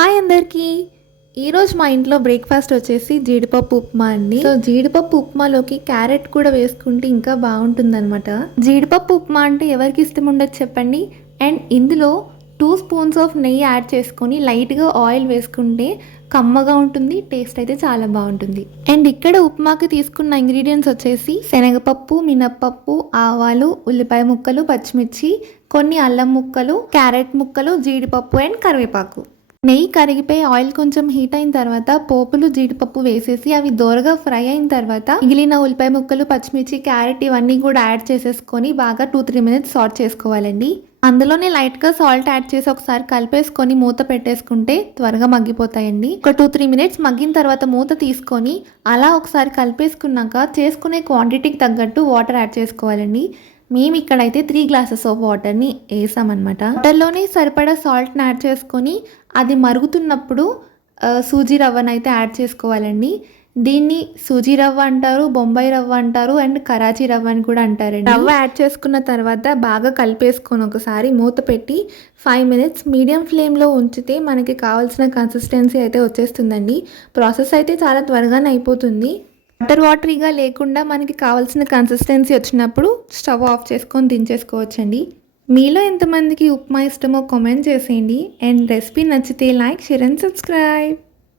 Hi అందరికీ. ఈరోజు మా ఇంట్లో బ్రేక్ఫాస్ట్ వచ్చేసి జీడిపప్పు ఉప్మా అండి. సో జీడిపప్పు ఉప్మాలోకి క్యారెట్ కూడా వేసుకుంటే ఇంకా బాగుంటుందన్నమాట. జీడిపప్పు ఉప్మా అంటే ఎవరికి ఇష్టం ఉండదు చెప్పండి. అండ్ ఇందులో 2 స్పూన్స్ ఆఫ్ నెయ్యి యాడ్ చేసుకొని లైట్గా ఆయిల్ వేసుకుంటే కమ్మగా ఉంటుంది. టేస్ట్ అయితే చాలా బాగుంటుంది. అండ్ ఇక్కడ ఉప్మాకి తీసుకున్న ఇంగ్రీడియంట్స్ వచ్చేసి శనగపప్పు, మినప్పప్పు, ఆవాలు, ఉల్లిపాయ ముక్కలు, పచ్చిమిర్చి, కొన్ని అల్లం ముక్కలు, క్యారెట్ ముక్కలు, జీడిపప్పు అండ్ కరివేపాకు. నెయ్యి కరిగిపోయి ఆయిల్ కొంచెం హీట్ అయిన తర్వాత పోపులు, జీడిపప్పు వేసేసి అవి దోరగా ఫ్రై అయిన తర్వాత మిగిలిన ఉల్లిపాయ ముక్కలు, పచ్చిమిర్చి, క్యారెట్ ఇవన్నీ కూడా యాడ్ చేసేసుకొని బాగా 2-3 మినిట్స్ సాట్ చేసుకోవాలండి. అందులోనే లైట్గా సాల్ట్ యాడ్ చేసి ఒకసారి కలిపేసుకొని మూత పెట్టేసుకుంటే త్వరగా మగ్గిపోతాయండి. ఒక 2-3 మినిట్స్ మగ్గిన తర్వాత మూత తీసుకొని అలా ఒకసారి కలిపేసుకున్నాక చేసుకునే క్వాంటిటీకి తగ్గట్టు వాటర్ యాడ్ చేసుకోవాలండి. మేము ఇక్కడైతే 3 గ్లాసెస్ ఆఫ్ వాటర్ని వేసామన్నమాట. వాటర్లోనే సరిపడా సాల్ట్ని యాడ్ చేసుకొని అది మరుగుతున్నప్పుడు సూజీ రవ్వను అయితే యాడ్ చేసుకోవాలండి. దీన్ని సూజీ రవ్వ అంటారు, బొంబాయి రవ్వ అంటారు అండ్ కరాచీ రవ్వ అని కూడా అంటారండి. రవ్వ యాడ్ చేసుకున్న తర్వాత బాగా కలిపేసుకొని ఒకసారి మూత పెట్టి 5 మినిట్స్ మీడియం ఫ్లేమ్లో ఉంచితే మనకి కావాల్సిన కన్సిస్టెన్సీ అయితే వచ్చేస్తుందండి. ప్రాసెస్ అయితే చాలా త్వరగానే అయిపోతుంది. వాటరీగా లేకుండా మనకి కావాల్సిన కన్సిస్టెన్సీ వచ్చినప్పుడు స్టవ్ ఆఫ్ చేసుకొని దించేసుకోవచ్చండి. మీలో ఎంతమందికి ఉప్మా ఇష్టమో కామెంట్ చేసేయండి. అండ్ రెసిపీ నచ్చితే లైక్, షేర్ అండ్ సబ్స్క్రైబ్.